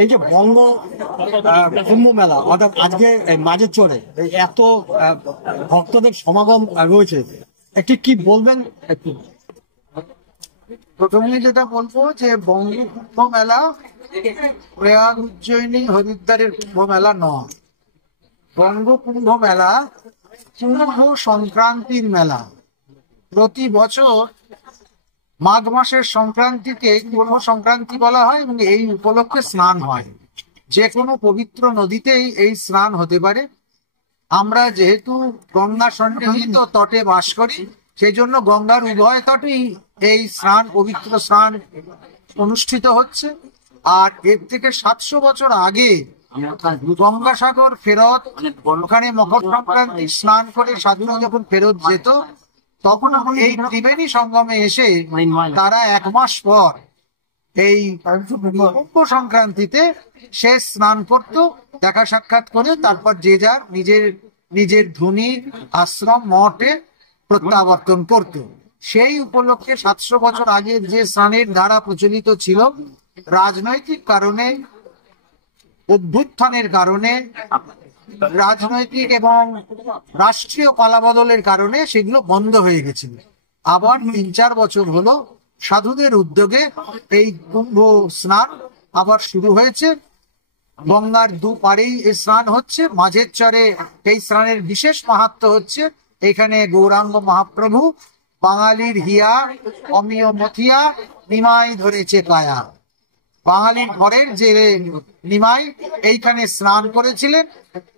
এই যে বঙ্গ কুম্ভ মেলা অর্থাৎ আজকে মাঝের চরে এত ভক্তদের সমাগম রয়েছে, একটি কি বলবেন একটু? প্রথমে যেটা বলবো যে বঙ্গ কুম্ভ মেলা প্রয়াগ, উজ্জয়িনী, হরিদ্বারের কুম্ভ মেলা নয়। বঙ্গ কুম্ভ মেলা কুম্ভ সংক্রান্তির মেলা। প্রতি বছর মাঘ মাসের সংক্রান্তিকে কুম্ভ সংক্রান্তি বলা হয় এবং এই উপলক্ষে স্নান হয়। যে কোনো পবিত্র নদীতেই এই স্নান হতে পারে। আমরা যেহেতু গঙ্গা সন্নিহিত তটে বাস করি, সেই জন্য গঙ্গার উভয় তটেই এই স্নান, পবিত্র স্নান অনুষ্ঠিত হচ্ছে। আর এর থেকে 700 বছর আগে গঙ্গাসাগর ফেরত, ওখানে মকর সংক্রান্তি স্নান করে সাধুরা যখন ফেরত যেত, তখন এই ত্রিবেণী সঙ্গমে এসে তারা 1 মাস পর এই কুম্ভ সংক্রান্তিতে শেষ স্নান করত, দেখা সাক্ষাৎ করে তারপর যে যার নিজের ধনী আশ্রম মঠে প্রত্যাবর্তন করত। সেই উপলক্ষে 700 বছর আগের যে স্নানের ধারা প্রচলিত ছিল, রাজনৈতিক কারণে, অভ্যুত্থানের কারণে, রাজনৈতিক এবং রাষ্ট্রীয় পালাবদলের কারণে সেগুলো বন্ধ হয়ে গেছিল। আবার 3-4 বছর হলো সাধুদের উদ্যোগে এই কুম্ভ স্নান আবার শুরু হয়েছে। গঙ্গার দুপারেই এই স্নান হচ্ছে। মাঝের চরে এই স্নানের বিশেষ মাহাত্ম্য হচ্ছে, এখানে গৌরাঙ্গ মহাপ্রভু বাঙালির হিয়া অমিয় মথিয়া নিমাই ধরেছে কায়া, বাঙালির ঘরের যে নিমাই এইখানে স্নান করেছিলেন,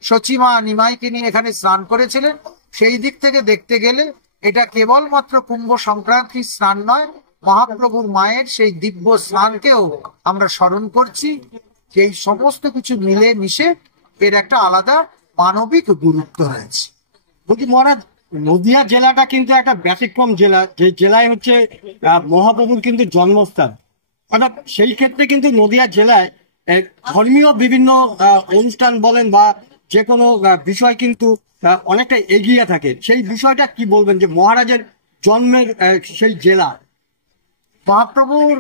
সচিমা নিমাইকে নিয়ে এখানে স্নান করেছিলেন। সেই দিক থেকে দেখতে গেলে এটা কেবলমাত্র কুম্ভ সংক্রান্তির স্নান নয়, মহাপ্রভুর মায়ের সেই দিব্য স্নানকেও আমরা স্মরণ করছি। সেই সমস্ত কিছু মিলে মিশে এর একটা আলাদা মানবিক গুরুত্ব রয়েছে। বলছি মহারাজ, নদিয়া জেলাটা কিন্তু একটা ব্যতিক্রম জেলা, যে জেলায় হচ্ছে মহাপ্রভুর কিন্তু জন্মস্থান। অর্থাৎ সেই ক্ষেত্রে কিন্তু নদিয়া জেলায় ধর্মীয় বিভিন্ন অনুষ্ঠান বলেন বা যে কোনো বিষয় কিন্তু অনেকটা এগিয়ে থাকে। সেই বিষয়টা কি বলবেন যে মহারাজের জন্মের সেই জেলা? মহাপ্রভুর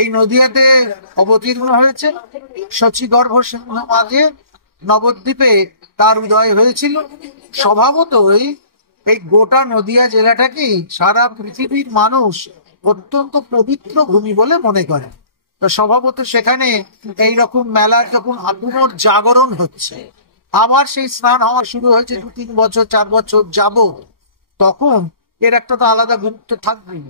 এই নদিয়াতে অবতীর্ণ হয়েছে, শচীগর্ভ সিংহ মাঝে নবদ্বীপে তার উদয় হয়েছিল। স্বভাবতই এই গোটা নদিয়া জেলাটাকেই সারা পৃথিবীর মানুষ অত্যন্ত পবিত্র ভূমি বলে মনে করে। তো স্বভাবত সেখানে এইরকম মেলার যখন পুনর্জাগরণ হচ্ছে, আবার সেই স্নান হওয়া শুরু হয়েছে 2-3 বছর 4 বছর যাবত, তখন এর একটা তো আলাদা গুরুত্ব থাকবেই।